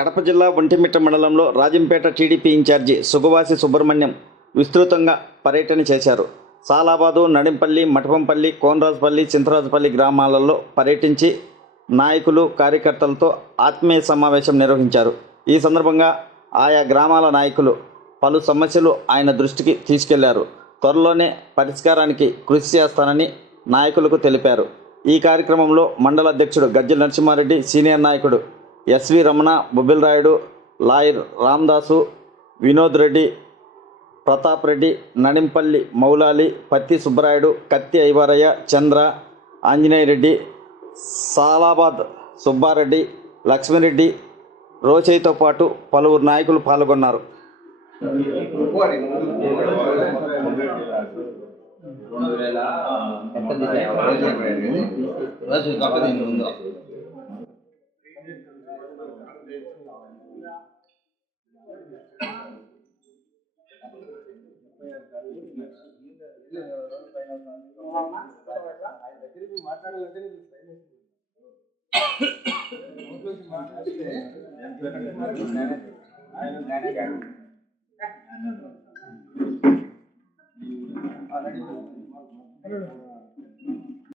కడప జిల్లా ఒంటిమిట్ట మండలంలో Rajampet TDP incharge Sugavasi Subrahmanyam విస్తృతంగా పర్యటన చేశారు. సాలాబాదు, నడింపల్లి, మఠంపల్లి, కోనరాజుపల్లి, చింతరాజుపల్లి గ్రామాలలో పర్యటించి నాయకులు, కార్యకర్తలతో ఆత్మీయ సమావేశం నిర్వహించారు. ఈ సందర్భంగా ఆయా గ్రామాల నాయకులు పలు సమస్యలు ఆయన దృష్టికి తీసుకెళ్లారు. త్వరలోనే పరిష్కారానికి కృషి చేస్తానని నాయకులకు తెలిపారు. ఈ కార్యక్రమంలో మండల అధ్యక్షుడు గజ్జల నరసింహారెడ్డి, సీనియర్ నాయకుడు ఎస్వి రమణ, బొబ్బిల్ రాయుడు, లాయర్ రామదాసు, వినోద్ రెడ్డి, ప్రతాప్ రెడ్డి, నడింపల్లి మౌలాలి, పత్తి సుబ్బరాయుడు, కత్తి ఐవారయ్య, చంద్ర, ఆంజనేయ రెడ్డి, సాలాబాద్ సుబ్బారెడ్డి, లక్ష్మిరెడ్డి, రోచయ్యతో పాటు పలువురు నాయకులు పాల్గొన్నారు.